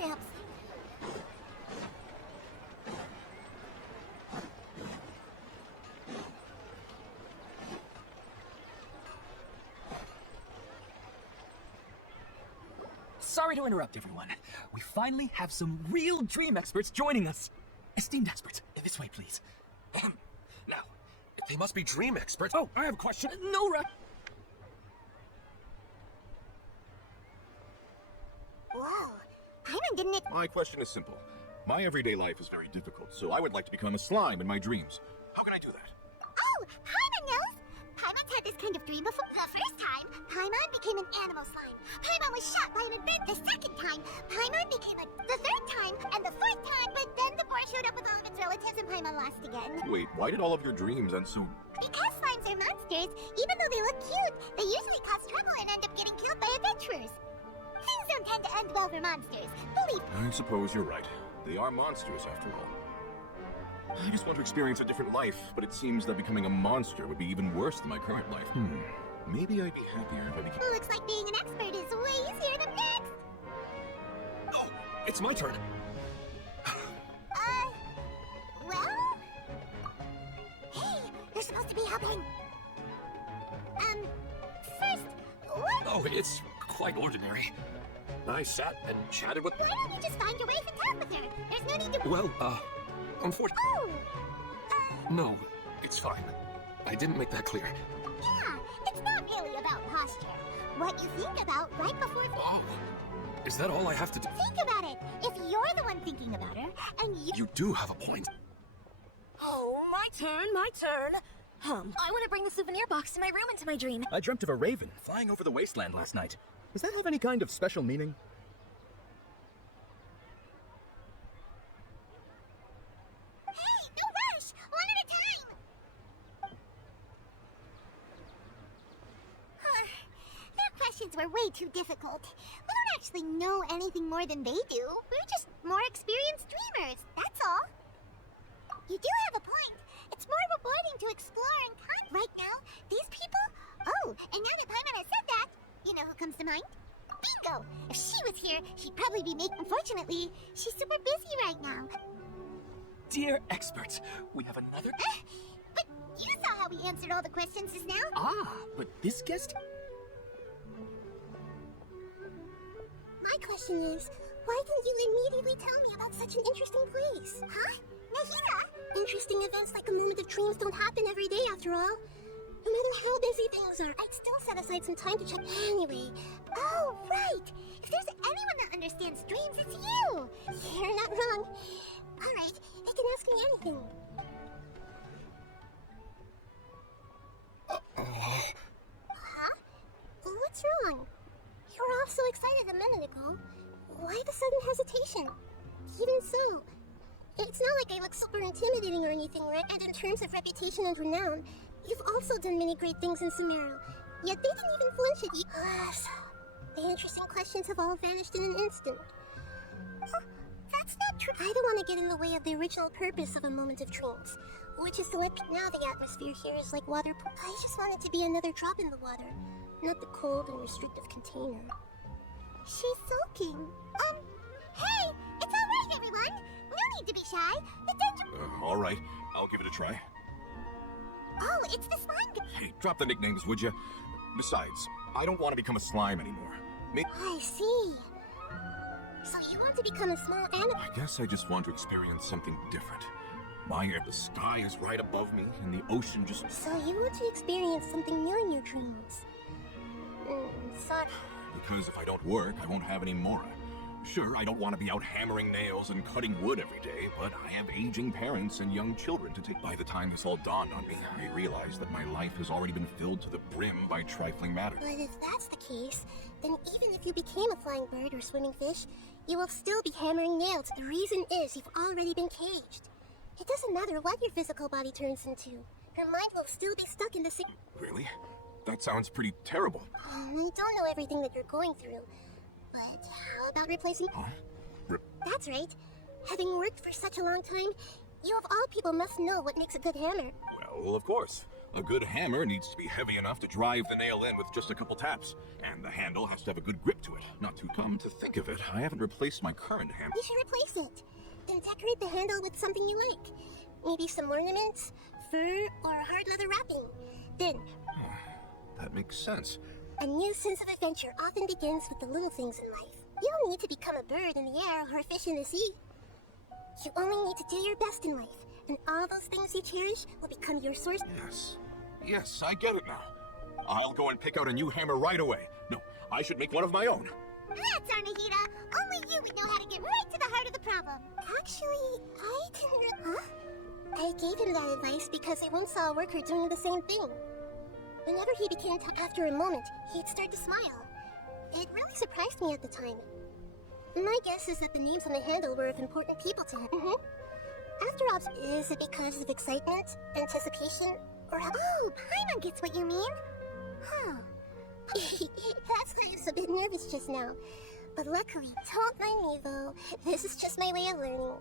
cramps. Sorry to interrupt, everyone. We finally have some real dream experts joining us. Esteemed experts, this way, please. Now, they must be dream experts. Oh, I have a question. No, Whoa. Paimon didn't it? My question is simple. My everyday life is very difficult, so I would like to become a slime in my dreams. How can I do that? Oh, Paimon knows! Paimon's had this kind of dream before. The first time, Paimon became an animal slime. Paimon was shot by an event the second time. Paimon became the third time, and the fourth time, but then the boy showed up with all of its relatives and Paimon lost again. Wait, why did all of your dreams end so... Because slimes are monsters, even though they look cute, they usually cause trouble and end up getting killed by adventurers. Things don't tend to end well for monsters. Believe me. I suppose you're right. They are monsters, after all. I just want to experience a different life, but it seems that becoming a monster would be even worse than my current life. Maybe I'd be happier if I became... Looks like being an expert is way easier than next. Oh, it's my turn. Well? Hey, you're supposed to be helping. First, what? Oh, it's quite ordinary. I sat and chatted with... Why don't you just find your way to talk with her? There's no need to... Well, unfortunately... Oh! No, it's fine. I didn't make that clear. Yeah, it's not really about posture. What you think about right before... Oh, is that all I have to do? Think about it. If you're the one thinking about her, and You do have a point. Oh, my turn. I want to bring the souvenir box to my room into my dream. I dreamt of a raven flying over the wasteland last night. Does that have any kind of special meaning? Hey, no rush! One at a time! Their questions were way too difficult. We don't actually know anything more than they do. We're just more experienced dreamers, that's all. You do have a point. It's more rewarding to explore and right now, these people... Oh, and now that Paimon has said that, you know who comes to mind? Bingo! If she was here, she'd probably be making... Unfortunately, she's super busy right now. Dear experts, we have another... But you saw how we answered all the questions just now. Ah, but this guest... My question is, why didn't you immediately tell me about such an interesting place? Huh? Nahida? Interesting events like a moment of dreams don't happen every day after all. No matter how busy things are, I'd still set aside some time to check anyway. Oh, right! If there's anyone that understands dreams, it's you! You're not wrong. Alright, they can ask me anything. Huh? What's wrong? You were all so excited a minute ago. Why the sudden hesitation? Even so, it's not like I look super intimidating or anything, right? And in terms of reputation and renown, you've also done many great things in Sumeru. Yet they didn't even flinch at you. The interesting questions have all vanished in an instant. That's not true. I don't want to get in the way of the original purpose of a moment of dreams, which is to let now the atmosphere here is like water. I just want it to be another drop in the water, not the cold and restrictive container. She's sulking. Hey, it's all right, everyone. No need to be shy. The danger... all right, I'll give it a try. Oh, it's the slime. Hey, drop the nicknames, would you? Besides, I don't want to become a slime anymore. I see. So you want to become a small animal? I guess I just want to experience something different. The sky is right above me, and the ocean just... So you want to experience something new in your dreams? Sorry. Because if I don't work, I won't have any Mora. Sure, I don't want to be out hammering nails and cutting wood every day, but I have aging parents and young children to take. By the time this all dawned on me, I realized that my life has already been filled to the brim by trifling matters. But if that's the case, then even if you became a flying bird or swimming fish, you will still be hammering nails. The reason is you've already been caged. It doesn't matter what your physical body turns into. Your mind will still be stuck in the same... Really? That sounds pretty terrible. I don't know everything that you're going through, but how about replacing... Huh? That's right. Having worked for such a long time, you of all people must know what makes a good hammer. Well, of course. A good hammer needs to be heavy enough to drive the nail in with just a couple taps, and the handle has to have a good grip to it. Not to come to think of it, I haven't replaced my current hammer. You should replace it. Then decorate the handle with something you like. Maybe some ornaments, fur, or hard leather wrapping. Then, That makes sense. a new sense of adventure often begins with the little things in life. You don't need to become a bird in the air or a fish in the sea. You only need to do your best in life, and all those things you cherish will become your source. Yes, I get it now. I'll go and pick out a new hammer right away. No, I should make one of my own. That's our Nahida. Only you would know how to get right to the heart of the problem. Actually, I didn't... Huh? I gave him that advice because I once saw a worker doing the same thing. Whenever he began to... After a moment, he'd start to smile. It really surprised me at the time. My guess is that the names on the handle were of important people to him. After all, is it because of excitement, anticipation, or... Oh, Paimon gets what you mean. Huh. That's why I was a bit nervous just now. But luckily, don't mind me though. This is just my way of learning.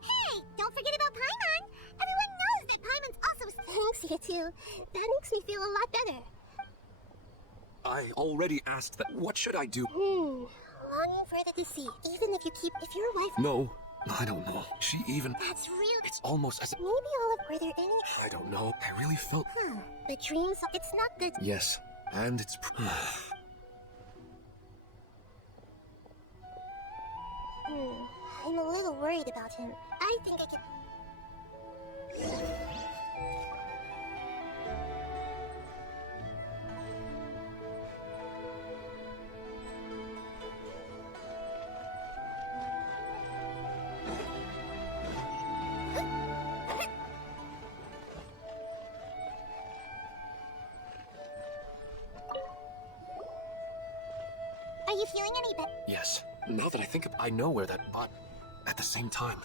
Hey, don't forget about Paimon! Everyone knows that Paimon's also... Thanks, you too. That makes me feel a lot better. I already asked that. What should I do? Longing further to see. Even if your wife... No, I don't know. She even... That's real... It's almost as if... Maybe all of... Were there any... I don't know. I really felt... The dreams... It's not good... Yes, and it's... I'm a little worried about him. I think I could... Are you feeling any better? Yes. Now that I think of... I know where that... But at the same time,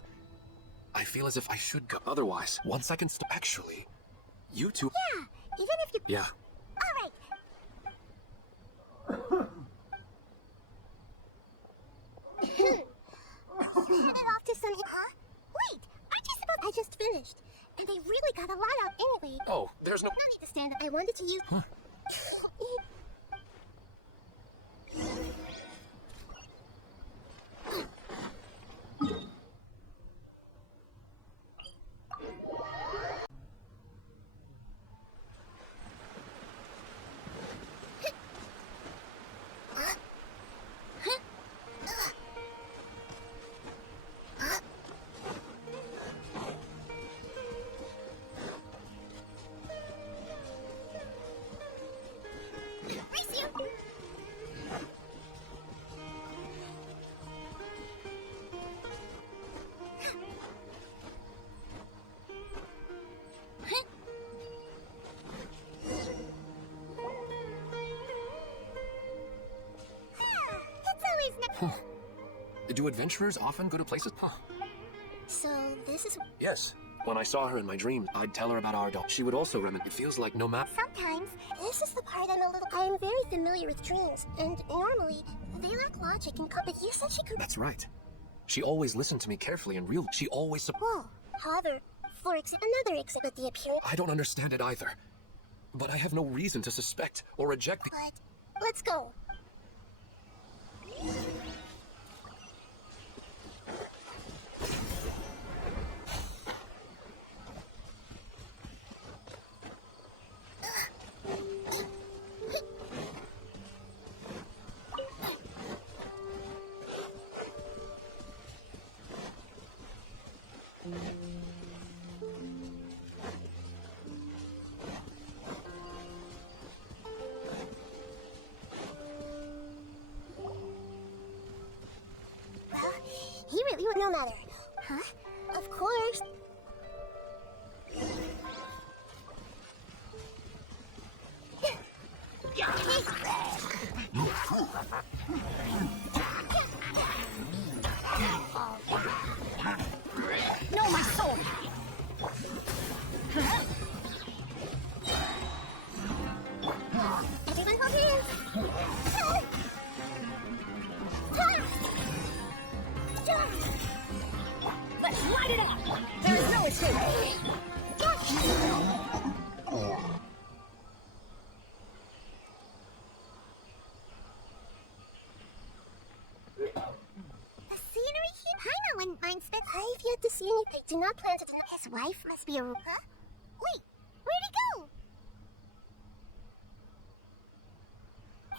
I feel as if I should go. Otherwise, once I can stop... Actually, you two... Yeah, even if you... Yeah. Alright. Head it off to some... Huh? Wait, aren't you supposed... I just finished. And I really got a lot out anyway. Oh, there's no... No need to stand up. I wanted to use... Do adventurers often go to places? So, this is... Yes. When I saw her in my dream, I'd tell her about our dog. She would also reminisce. It feels like no matter... Sometimes, this is the part I'm very familiar with dreams, and normally, they lack logic and but you said she could... That's right. She always listened to me carefully and real. She always... Well, however, another exhibit, the appearance... I don't understand it either. But I have no reason to suspect or reject the... But, let's go. He really would no matter. Huh? Of course. No, my soul! Everyone hold hands. Let's light it up! There is no escape! I've yet to see any. I do not plan to deny. His wife must be a. Huh? Wait, where'd he go?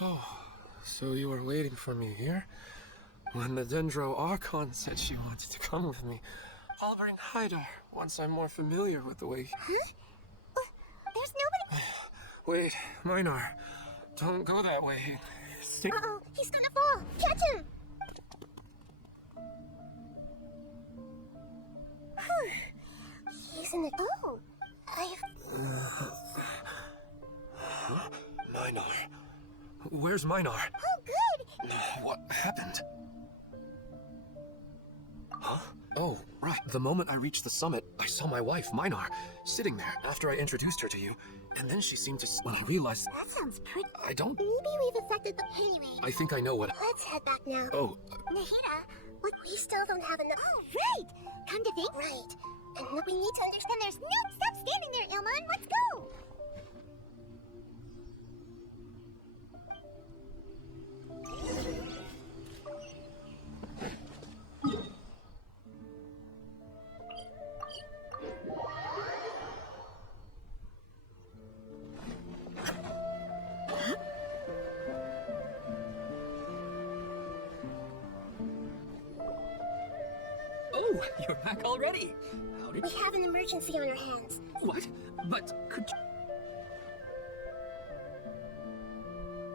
Oh, so you were waiting for me here? When the Dendro Archon said she wanted to come with me, I'll bring Nahida once I'm more familiar with the way. Huh? There's nobody. Wait, Minar, don't go that way. Stay. Uh-oh, he's gonna fall. Catch him. He's in the. Oh, Minar. Where's Minar? Oh, good. What happened? Huh? Oh, right. The moment I reached the summit, I saw my wife, Minar, sitting there after I introduced her to you. And then she seemed to... When I realized... That sounds pretty. I don't... Maybe we've affected the... Anyway. I think I know what... Let's head back now. Oh, Nahida, look, we still don't have enough... Oh, right! Come to think... Right. And look, we need to understand there's no... Stop standing there, Ilman! Let's go! Oh, you're back already. How did We have an emergency on our hands. What? But could you...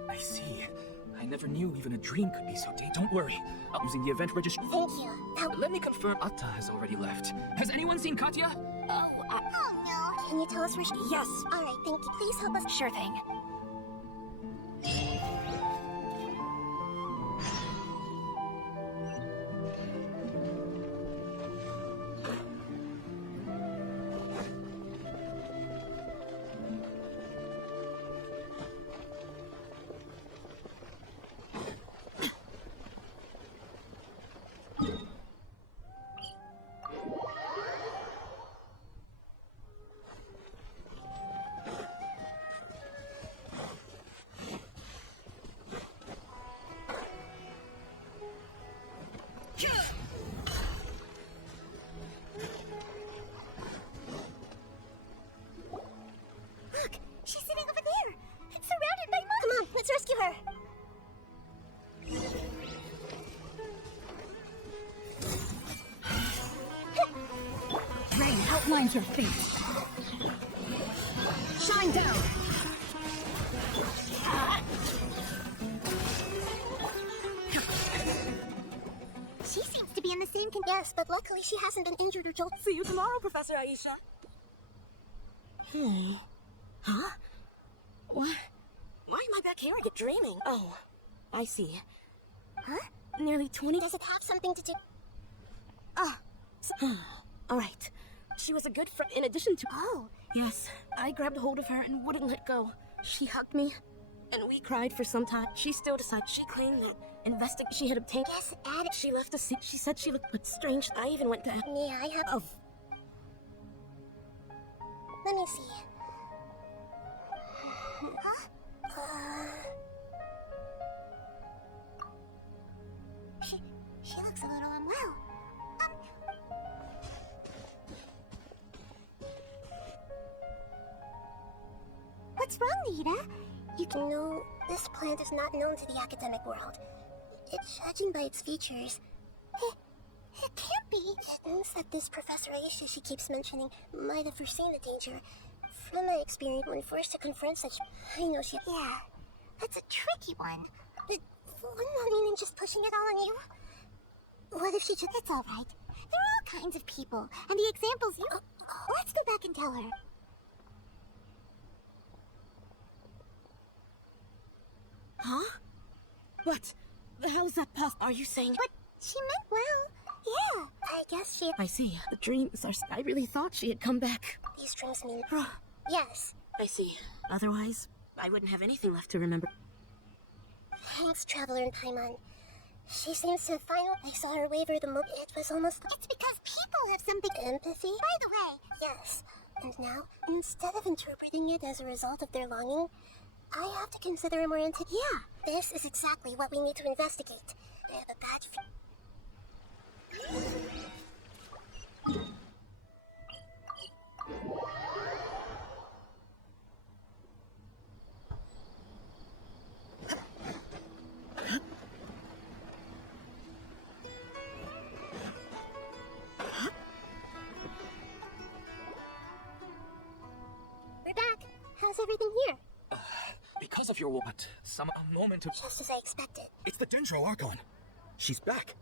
I see. I never knew even a dream could be so deep. Don't worry. I'm using the event registry. Thank you. Now... Let me confirm Atta has already left. Has anyone seen Katya? Oh, no. Can you tell us where she... Yes. Alright, thank you. Please help us... Sure thing. Look, she's sitting over there. It's surrounded by monsters. Come on, let's rescue her. Rain outlines your fate. Shine down. She seems to be in the same yes, but luckily she hasn't been injured or jolted. See you tomorrow, Professor Aisha. Huh? What? Why am I back here again dreaming? Oh, I see. Huh? Nearly 20... Does it have something to do... Ah. All right. She was a good friend in addition to... Oh. Yes, I grabbed hold of her and wouldn't let go. She hugged me, and we cried for some time. She still decided. She claimed that she had obtained... Yes, Ad... She left the seat. She said she looked but strange. I even went to... May I have... Oh. Let me see. Huh? She looks a little unwell. What's wrong, Nahida? You can know this plant is not known to the academic world. Judging by its features, it can't be. It means that this Professor Aisha she keeps mentioning might have foreseen the danger. From my experience, when forced to confront such, I know she... Yeah, that's a tricky one. But wouldn't that mean just pushing it all on you? What if she just... It's all right. There are all kinds of people, and the examples you... let's go back and tell her. Huh? What? How is that possible? Are you saying... But she meant well. Yeah, I guess she... I see. The dreams are... I really thought she had come back. These dreams mean... Yes. I see. Otherwise, I wouldn't have anything left to remember. Thanks, Traveler in Paimon. She seems to finally... I saw her waver the moment. It was almost... It's because people have something... Empathy? By the way. Yes. And now, instead of interpreting it as a result of their longing, I have to consider a more intimate... Yeah, this is exactly what we need to investigate. I have a bad We're back. How's everything here? Because of your what? A moment of... Just as I expected. It's the Dendro Archon. She's back.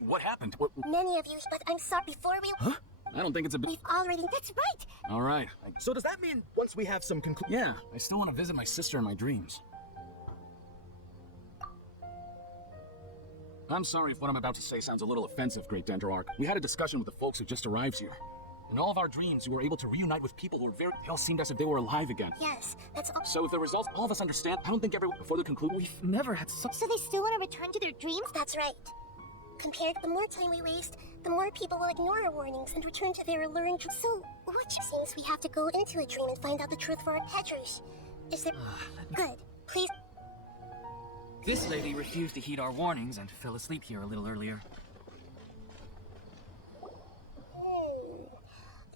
What happened? What... Many of you, but I'm sorry. Before we... Huh? I don't think it's a big... We've already... That's right! All right. So does that mean once we have some Yeah, I still want to visit my sister in my dreams. I'm sorry if what I'm about to say sounds a little offensive, Great Dendroarch. We had a discussion with the folks who just arrived here. In all of our dreams, we were able to reunite with people who were very... It all seemed as if they were alive again. Yes, that's all... So if the results, all of us understand, I don't think everyone... Before the conclude, we've never had such... So they still want to return to their dreams? That's right. Compared to the more time we waste, the more people will ignore our warnings and return to their alluring dreams. So, which seems we have to go into a dream and find out the truth for our Pedros. Is there... Good. Please... This lady refused to heed our warnings and fell asleep here a little earlier.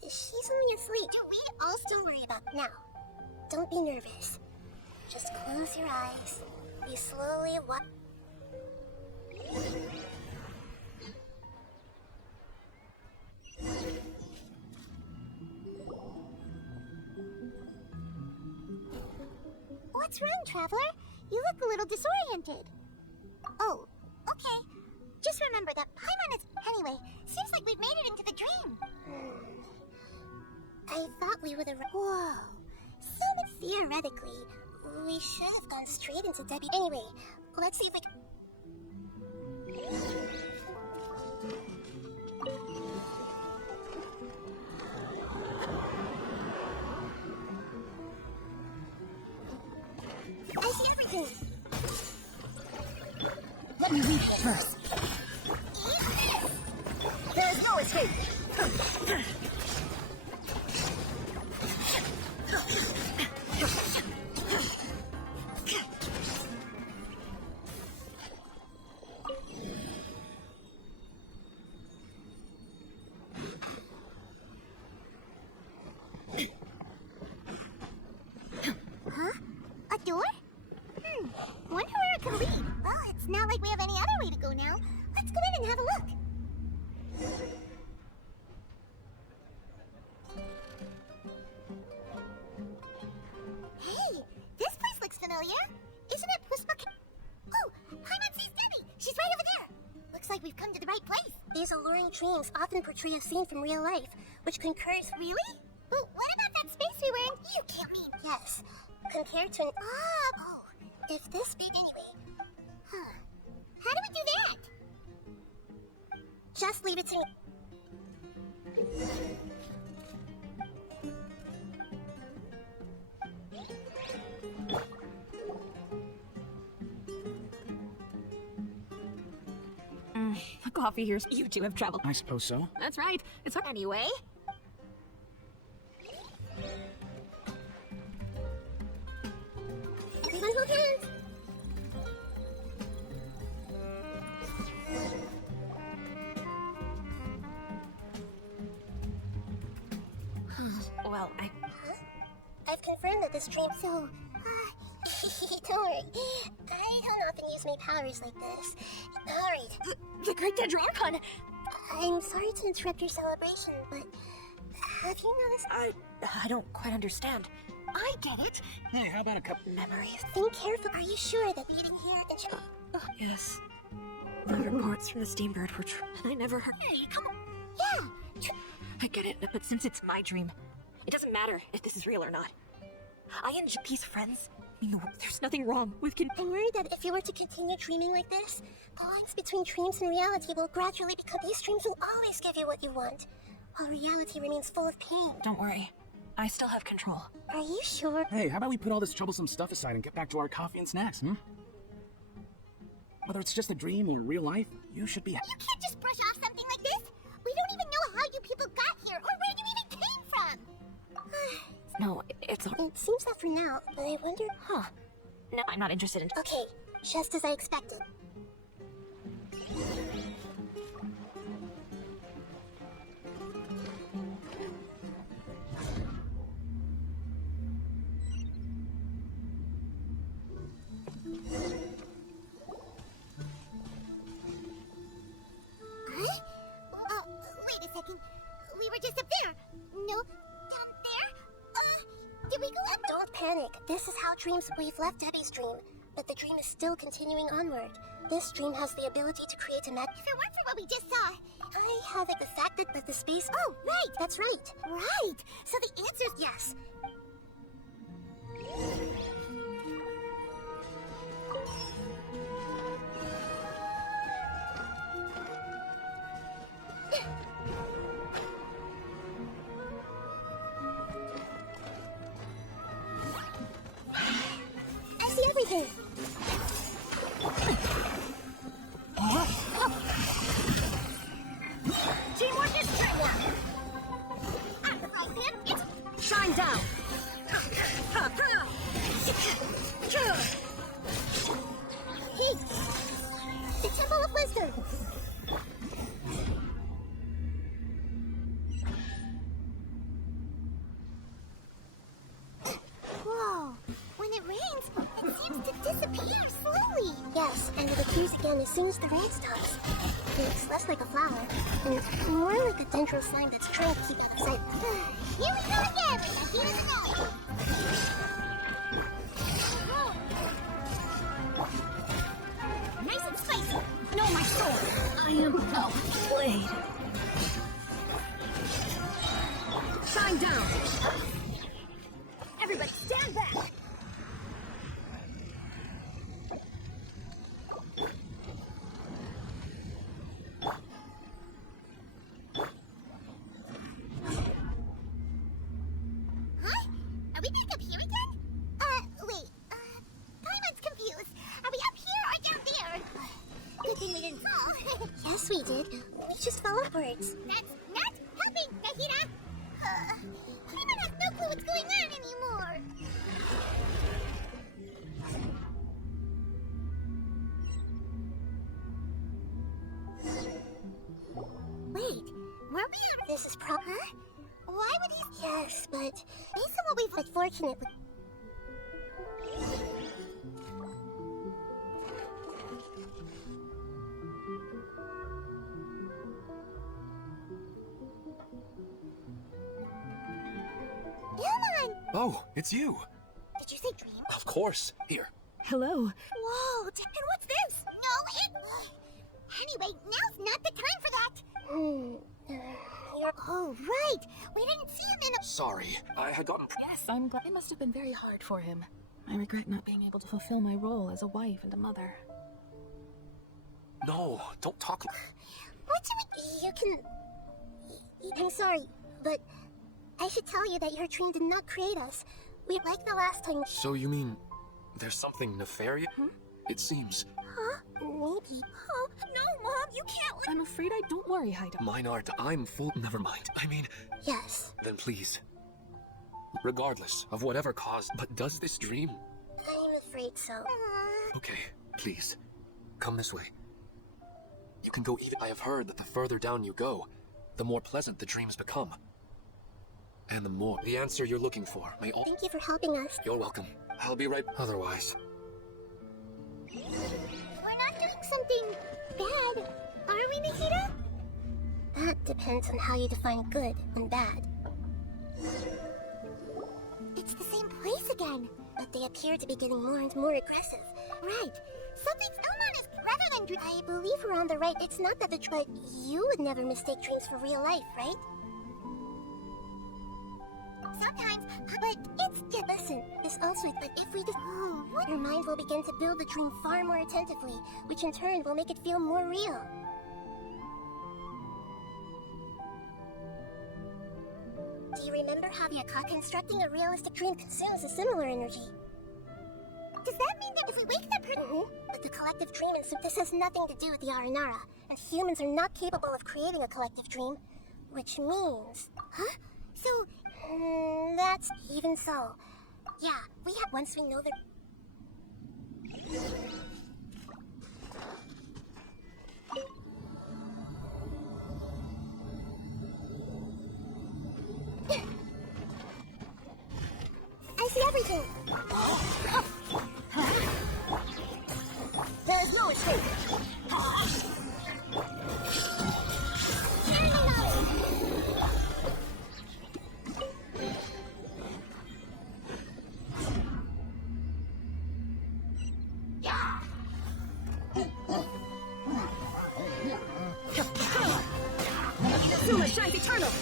She's only asleep. Do we all still worry about now? Don't be nervous. Just close your eyes. We slowly walk. What's wrong, Traveler? You look a little disoriented. Oh, okay. Just remember that Paimon is... Anyway, seems like we've made it into the dream. I thought we were the... Whoa. So theoretically, we should have gone straight into Debbie. Anyway, let's see if we can... I see everything. Let me read it first. There's no escape. Huh? A door? Wonder where it could lead. Well, it's not like we have any other way to go now. Let's go in and have a look. Hey, this place looks familiar. Isn't it Puspa? Oh, Paimon sees Debbie. She's right over there. Looks like we've come to the right place. These alluring dreams often portray a scene from real life, which concurs. Really? But what about that space we were in? You can't mean. Yes. Compared to an... Oh, if this big anyway. Huh. How do we do that? Just leave it to me. The coffee here's... You two have traveled. I suppose so. That's right. It's hard anyway. Everyone hold hands. Well, I've confirmed that this dream, so... don't worry. I don't often use my powers like this. Alright. The Great Dendro Archon! I'm sorry to interrupt your celebration, but... Have you noticed... I don't quite understand. I get it. Hey, how about a cup? Memories. Think careful. Are you sure that meeting here and... Yes. The reports from the Steambird were true, and I never heard... Hey, come on. Yeah. I get it, but since it's my dream, it doesn't matter if this is real or not. I and JP's friends. No, there's nothing wrong with I'm worried that if you were to continue dreaming like this, the lines between dreams and reality will gradually become... These dreams will always give you what you want, while reality remains full of pain. Don't worry. I still have control. Are you sure? Hey, how about we put all this troublesome stuff aside and get back to our coffee and snacks, Whether it's just a dream or real life, you should be... You can't just brush off something like this. We don't even know how you people got here or where you even came from. No, it's... It seems that for now, but I wonder... Huh. No, I'm not interested in... Okay, just as I expected. panic. This is how dreams. We've left Debbie's dream, but the dream is still continuing onward. This dream has the ability to create a map. If it weren't for what we just saw, I have it. The fact that the space. Oh, right, that's right. Right. So the answer's yes. I see everything. Teamwork is teamwork. It's shine down. Hey, the Temple of Wisdom. Whoa! When it rains, it seems to disappear slowly. Yes, and it appears again as soon as the rain stops. It's less like a flower, and more like a dendro slime that's trying to keep out of sight. Here we go again! Here we go! Nice and spicy! No, my sword! I am outplayed. Shine down! Everybody stand back! Huh? Are we back up here again? Wait. Paimon's confused. Are we up here or down there? Good thing we didn't fall. Yes, we did. We just fell upwards. That's not helping, Nahida! Paimon has no clue what's going on anymore. Wait, were we ever? This is Huh? Why would he? Yes, but based on what we've fortunate with. Ilman! Oh, it's you. Did you say dream? Of course. Here. Hello. Whoa! And what's this? No, it. Anyway, now's not the time for that. You're. Oh, right. We didn't see him in a. Sorry. I had gotten. Yes, I'm glad. It must have been very hard for him. I regret not being able to fulfill my role as a wife and a mother. No, don't talk. What do we? You can. I'm sorry, but I should tell you that your dream did not create us. We like the last time. So you mean there's something nefarious? It seems. Huh? Maybe. Oh, no, Mom, you can't. I'm afraid I don't worry, Haida. Meinard, I'm full. Never mind. I mean, Yes. then please. Regardless of whatever caused, but does this dream? I'm afraid so. Okay, please. Come this way. You can go even. I have heard that the further down you go, the more pleasant the dreams become. And the more the answer you're looking for may all. Thank you for helping us. You're welcome. I'll be right. Otherwise. We're not doing something bad, are we, Nahida? That depends on how you define good and bad. It's the same place again, but they appear to be getting more and more aggressive. Right. Something's Elmon is rather than. I believe we're on the right. It's not that but you would never mistake dreams for real life, right? Sometimes, but it's just. Listen, this also. But if we do, your mind will begin to build the dream far more attentively, which in turn will make it feel more real. Do you remember how constructing a realistic dream consumes a similar energy? Does that mean that if we wake that person, but the collective dream and this has nothing to do with the Aranara, and humans are not capable of creating a collective dream, which means, huh? So, that's even so. Yeah, we have once we know that. I see everything. There's no escape. Infernal!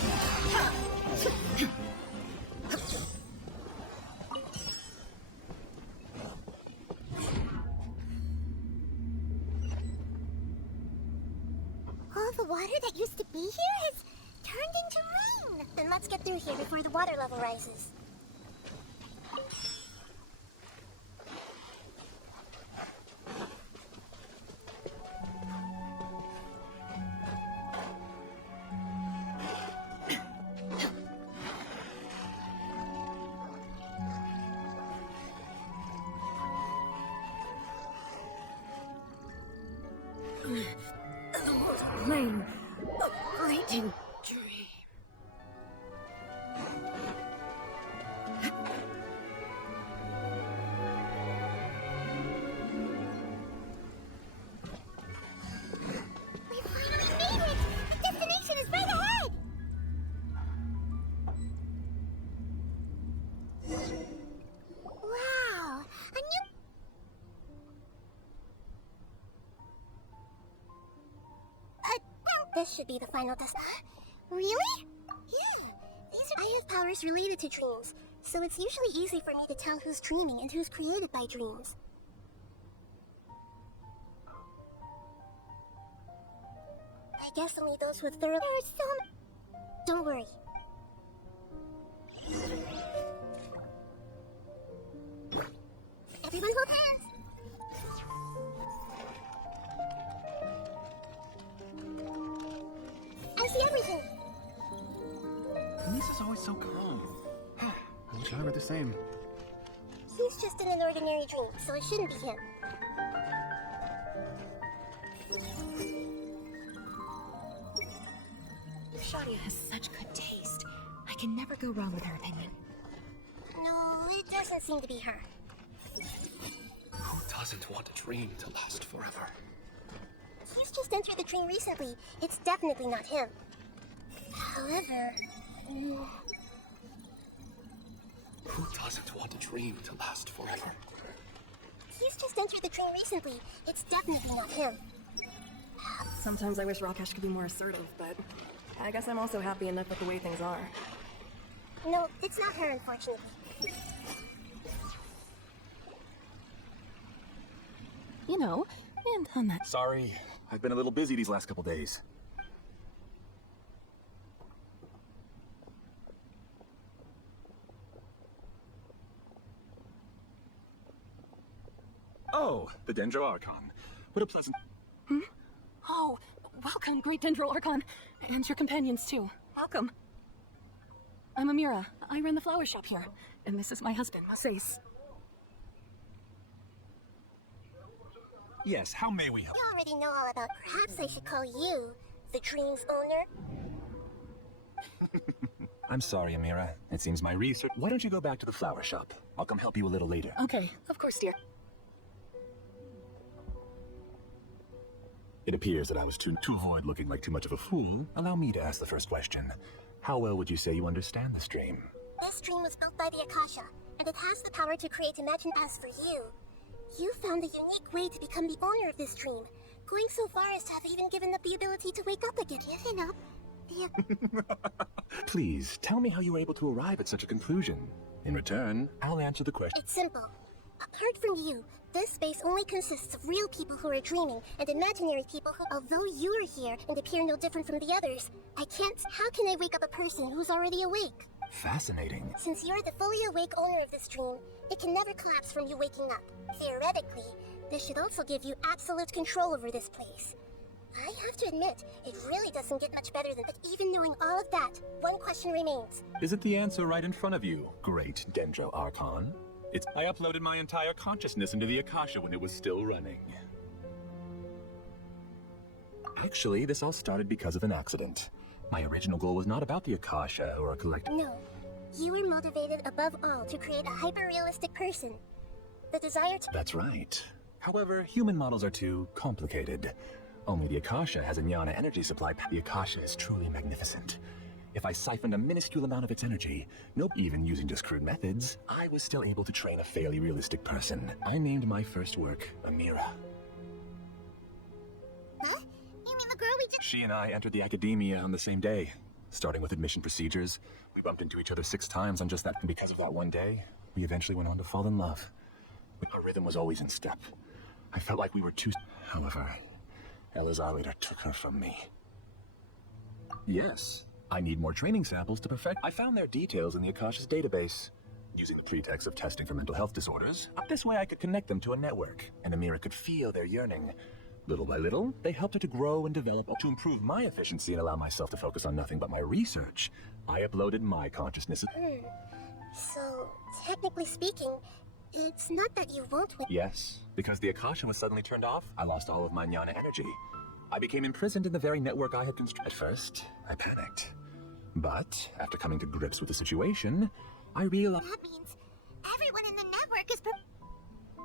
All the water that used to be here has turned into rain. Then let's get through here before the water level rises. Rain. Rating dream. We finally made it! The destination is right ahead! Wow! A new... This should be the final test. Really? Yeah. I have powers related to dreams, so it's usually easy for me to tell who's dreaming and who's created by dreams. I guess only those with thorough... There are some... Don't worry. Everyone hold hands! I see everything! Lisa's always so calm. I wish I were the same. He's just in an ordinary dream, so it shouldn't be him. Shadia has such good taste. I can never go wrong with her opinion. No, it doesn't seem to be her. Who doesn't want a dream to last forever? He's just entered the dream recently. It's definitely not him. However... Who doesn't want a dream to last forever? He's just entered the dream recently. It's definitely not him. Sometimes I wish Rakesh could be more assertive, but I guess I'm also happy enough with the way things are. No, it's not her, unfortunately. You know, and on that. Sorry, I've been a little busy these last couple days. Oh, the Dendro Archon. What a pleasant... Oh, welcome, Great Dendro Archon. And your companions, too. Welcome. I'm Amira. I run the flower shop here. And this is my husband, Masace. Yes, how may we help? You already know all about... Perhaps I should call you the dream's owner? I'm sorry, Amira. It seems my research... Why don't you go back to the flower shop? I'll come help you a little later. Okay, of course, dear. It appears that I was to avoid looking like too much of a fool. Allow me to ask the first question. How well would you say you understand this dream? This dream was built by the Akasha, and it has the power to create imagined as for you. You found a unique way to become the owner of this dream, going so far as to have even given up the ability to wake up again. Given up? Please, tell me how you were able to arrive at such a conclusion. In return, I'll answer the question. It's simple. Apart from you, this space only consists of real people who are dreaming and imaginary people who, although you are here and appear no different from the others, I can't... How can I wake up a person who's already awake? Fascinating. Since you're the fully awake owner of this dream, it can never collapse from you waking up. Theoretically, this should also give you absolute control over this place. I have to admit, it really doesn't get much better than... But even knowing all of that, one question remains. Is it the answer right in front of you, Great Dendro Archon? I uploaded my entire consciousness into the Akasha when it was still running. Actually, this all started because of an accident. My original goal was not about the Akasha or a collective... No. You were motivated above all to create a hyper-realistic person. The desire to... That's right. However, human models are too complicated. Only the Akasha has a jnana energy supply. The Akasha is truly magnificent. If I siphoned a minuscule amount of its energy, even using just crude methods, I was still able to train a fairly realistic person. I named my first work Amira. Huh? You mean the girl we just... She and I entered the academia on the same day. starting with admission procedures. We bumped into each other 6 times on just that, and because of that one day, we eventually went on to fall in love. Our rhythm was always in step. I felt like we were two. However, Elizalde took her from me. Yes, I need more training samples to perfect. I found their details in the Akasha's database. Using the pretext of testing for mental health disorders, this way I could connect them to a network, and Amira could feel their yearning. Little by little, they helped her to grow and develop. To improve my efficiency and allow myself to focus on nothing but my research, I uploaded my consciousness. So, technically speaking, it's not that you won't win. Yes, because the Akasha was suddenly turned off, I lost all of my jnana energy. I became imprisoned in the very network I had constructed. At first, I panicked. But, after coming to grips with the situation, I realized... That means everyone in the network is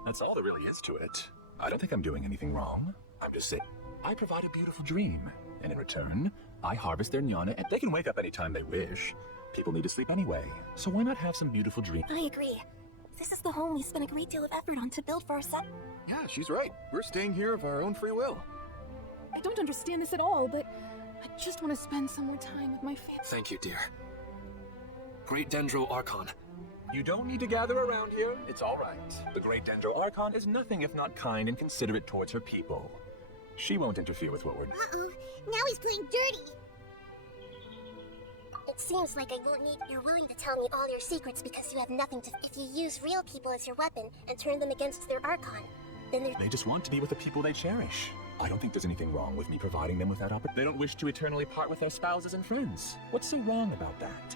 That's all there really is to it. I don't think I'm doing anything wrong. I'm just saying, I provide a beautiful dream, and in return, I harvest their jnana, and they can wake up anytime they wish. People need to sleep anyway, so why not have some beautiful dreams? I agree. This is the home we spent a great deal of effort on to build for ourselves. Yeah, she's right. We're staying here of our own free will. I don't understand this at all, but I just want to spend some more time with my family. Thank you, dear. Great Dendro Archon. You don't need to gather around here. It's all right. The great Dendro Archon is nothing if not kind and considerate towards her people. She won't interfere with what we're... Uh-oh, now he's playing dirty. It seems like I won't need... You're willing to tell me all your secrets because you have nothing to... If you use real people as your weapon and turn them against their Archon, then They just want to be with the people they cherish. I don't think there's anything wrong with me providing them with that opportunity. They don't wish to eternally part with their spouses and friends. What's so wrong about that?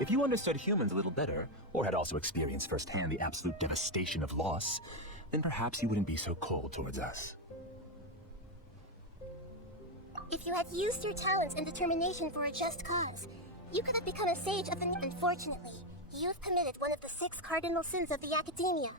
If you understood humans a little better, or had also experienced firsthand the absolute devastation of loss, then perhaps you wouldn't be so cold towards us. If you had used your talents and determination for a just cause, you could have become a sage of the... Unfortunately, you've committed one of the 6 cardinal sins of the Academia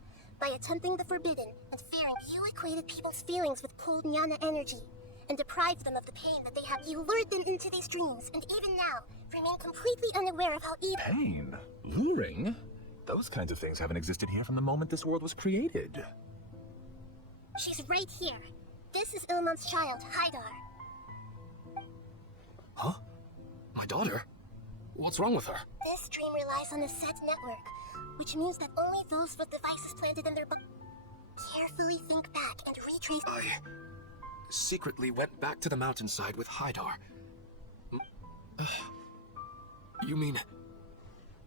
by attempting the forbidden and fearing. You equated people's feelings with cold jnana energy and deprived them of the pain that they have. You lured them into these dreams, and even now, remain completely unaware of how evil... Pain? Luring? Those kinds of things haven't existed here from the moment this world was created. She's right here. This is Ilmon's child, Haidar. Huh? My daughter? What's wrong with her? This dream relies on a set network, which means that only those with devices planted in their carefully think back and retrace... I secretly went back to the mountainside with Haidar. You mean...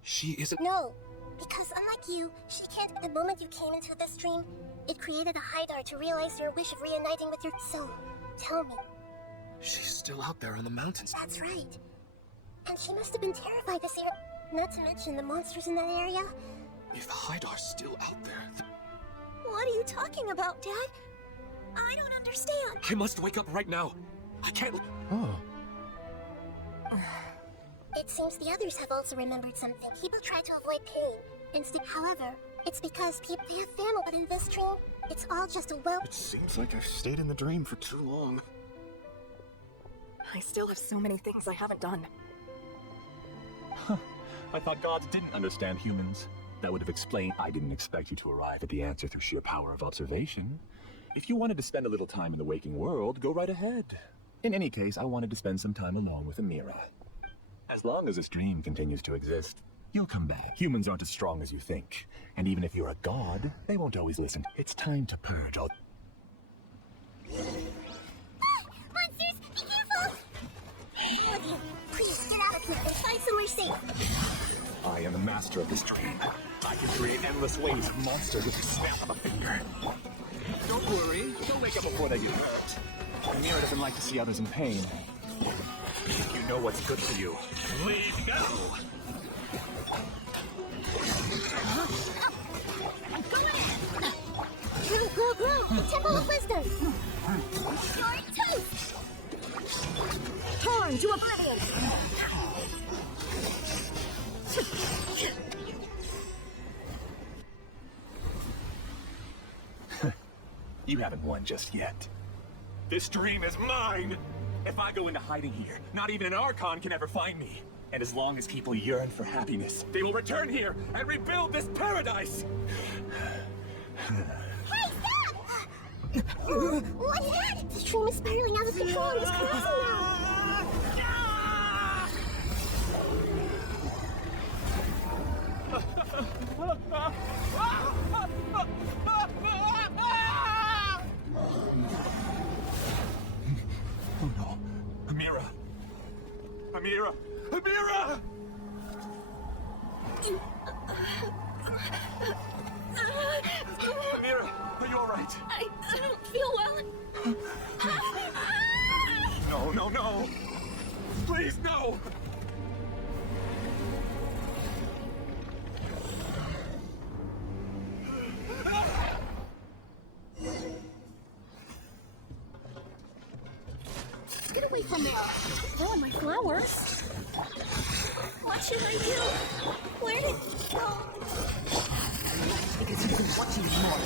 she isn't... No, because unlike you, she can't... The moment you came into this dream, it created a Haidar to realize your wish of reuniting with your... So, tell me. She's still out there on the mountains. That's right. And she must have been terrified to see her... Not to mention the monsters in that area. If Haidar's still out there... What are you talking about, Dad? I don't understand. I must wake up right now. I can't... Oh. It seems the others have also remembered something. People try to avoid pain. However, it's because people... They have family, but in this dream, it's all just a well... It seems like I've stayed in the dream for too long. I still have so many things I haven't done. I thought gods didn't understand humans. That would have explained... I didn't expect you to arrive at the answer through sheer power of observation. If you wanted to spend a little time in the waking world, go right ahead. In any case, I wanted to spend some time alone with Amira. As long as this dream continues to exist, you'll come back. Humans aren't as strong as you think. And even if you're a god, they won't always listen. It's time to purge all... Monsters, be careful! All of you, please get out of here and find somewhere safe. I am the master of this dream. I can create endless waves of monsters with the snap of a finger. Don't worry, they'll wake up before they get hurt. Amira doesn't like to see others in pain. You know what's good for you. Please go! I'm going in! Grow, grow, grow! Temple of Wisdom! You're toast! Torn to oblivion! You haven't won just yet. This dream is mine! If I go into hiding here, not even an Archon can ever find me. And as long as people yearn for happiness, they will return here and rebuild this paradise! Hey, stop! What's that? This dream is spiraling out of control and is collapsing now! Amira! Amira! Amira, are you alright? I don't feel well. No, no, no! Please, no! Get away from me. Oh, my flowers. What should I do? Where did it go? Because you've been watching me more.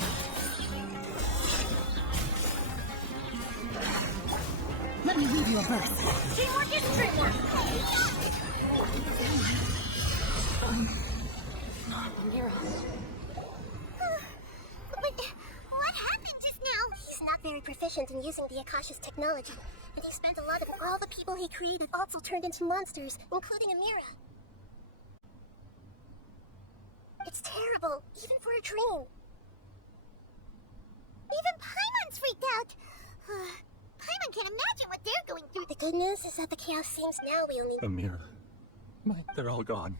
Let me read you a verse. Dreamwork is dreamwork! Mira. But what happened just now? He's not very proficient in using the Akasha's technology, and he spent a lot of all the people he created also turned into monsters, including Amira. It's terrible, even for a dream. Even Paimon's freaked out. Paimon can't imagine what they're going through. The good news is that the chaos seems now we only... Amira. They're all gone.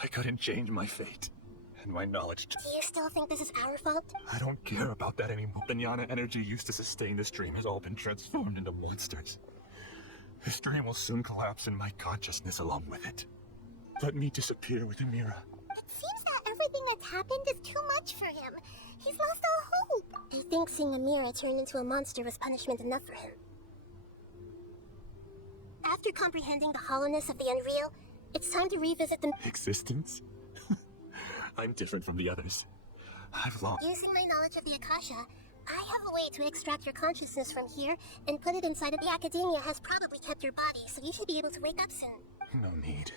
I couldn't change my fate. And my knowledge... Do you still think this is our fault? I don't care about that anymore. The jnana energy used to sustain this dream has all been transformed into monsters. This dream will soon collapse and my consciousness along with it. Let me disappear with Amira. It seems that everything that's happened is too much for him. He's lost all hope. I think seeing Amira turn into a monster was punishment enough for him. After comprehending the hollowness of the unreal, it's time to revisit the... Existence? I'm different from the others. I've lost... Using my knowledge of the Akasha, I have a way to extract your consciousness from here and put it inside of the academia has probably kept your body, so you should be able to wake up soon. No need.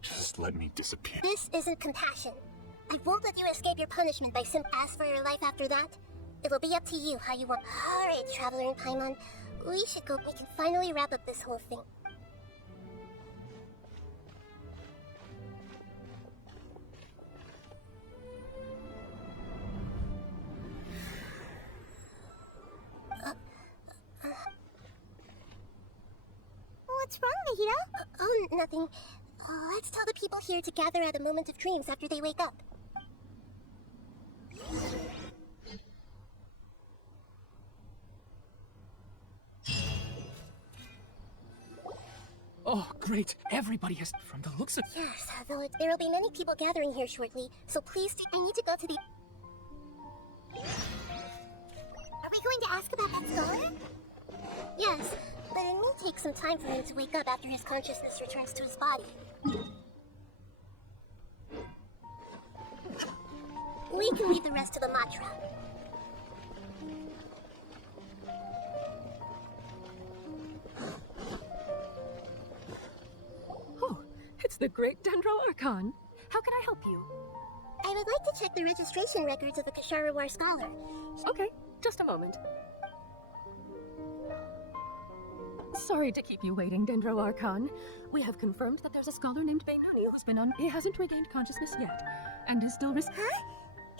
Just let me disappear. This isn't compassion. I won't let you escape your punishment by as for your life after that. It'll be up to you how you want. Alright, Traveler and Paimon. We should go. We can finally wrap up this whole thing. What's wrong, Nahida? Oh, nothing. Let's tell the people here to gather at a moment of dreams after they wake up. Oh, great. Everybody has... From the looks of... Yes, though there will be many people gathering here shortly, so please do... I need to go to the... Are we going to ask about that scholar? Yes, but it may take some time for him to wake up after his consciousness returns to his body. We can leave the rest to the mantra. Oh, it's the great Dendro Archon. How can I help you? I would like to check the registration records of a Kasharawar scholar. Okay, just a moment. Sorry to keep you waiting, Dendro Archon. We have confirmed that there's a scholar named Bainuni who's been on... He hasn't regained consciousness yet, and is still Huh?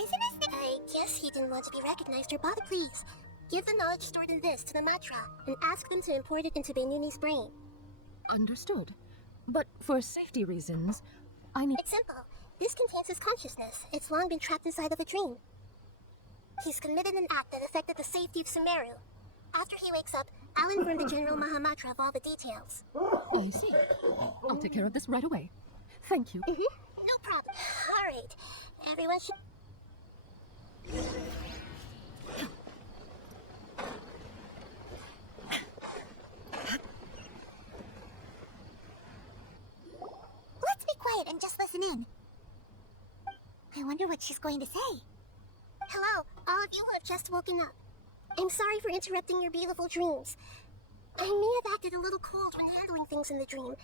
Isn't this the... I guess he didn't want to be recognized or bothered. Please, give the knowledge stored in this to the Matra, and ask them to import it into Bainuni's brain. Understood. But for safety reasons, I need... It's simple. This contains his consciousness. It's long been trapped inside of a dream. He's committed an act that affected the safety of Sumeru. After he wakes up, I'll inform the General Mahamatra of all the details. I see. I'll take care of this right away. Thank you. No problem. All right. Everyone should... Let's be quiet and just listen in. I wonder what she's going to say. Hello, all of you who have just woken up. I'm sorry for interrupting your beautiful dreams. I may have acted a little cold when handling things in the dream.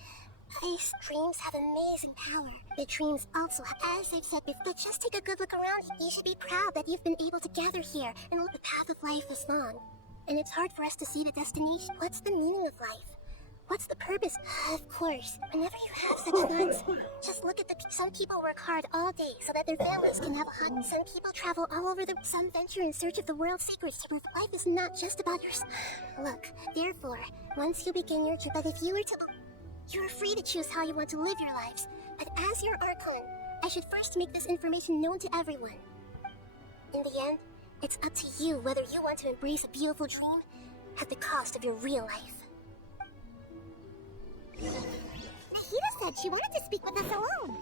These dreams have amazing power. The dreams also have, as I've said before, but just take a good look around. You should be proud that you've been able to gather here, and the path of life is long. And it's hard for us to see the destination. What's the meaning of life? What's the purpose? Of course, whenever you have such thoughts, just look at some people work hard all day so that their families can have a hut. Some people travel all over some venture in search of the world's secrets to prove life is not just about yourself. Look, therefore, once you begin your trip, but if you were to... You are free to choose how you want to live your lives, but as your Archon, I should first make this information known to everyone. In the end, it's up to you whether you want to embrace a beautiful dream at the cost of your real life. Nahida said she wanted to speak with us alone.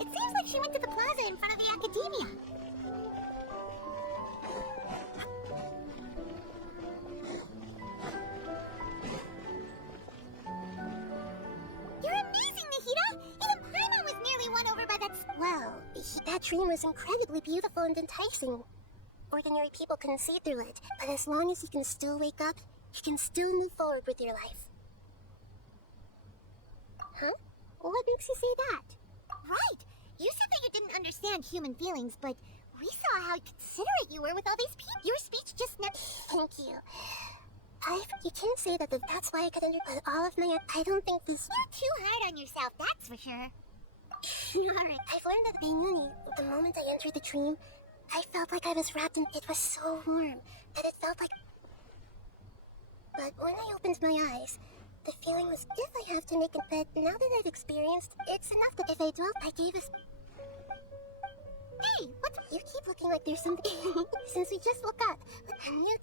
It seems like she went to the plaza in front of the academia. You're amazing, Nahida! Even Paimon was nearly won over by that... Well, that dream was incredibly beautiful and enticing. Ordinary people couldn't see through it, but as long as you can still wake up, you can still move forward with your life. Huh? What makes you say that? Right! You said that you didn't understand human feelings, but we saw how considerate you were with all these people. Your speech just Thank you. You can't say that that's why I could understand all of my... I don't think this... You're too hard on yourself, that's for sure. Alright, I've learned that Bainuni, the moment I entered the dream, I felt like I was wrapped in... It was so warm that it felt like... But when I opened my eyes, the feeling was if I have to make a bed, now that I've experienced, it's enough that if I dwell, I gave us... Hey, what? You keep looking like there's something... Since we just woke up, a new...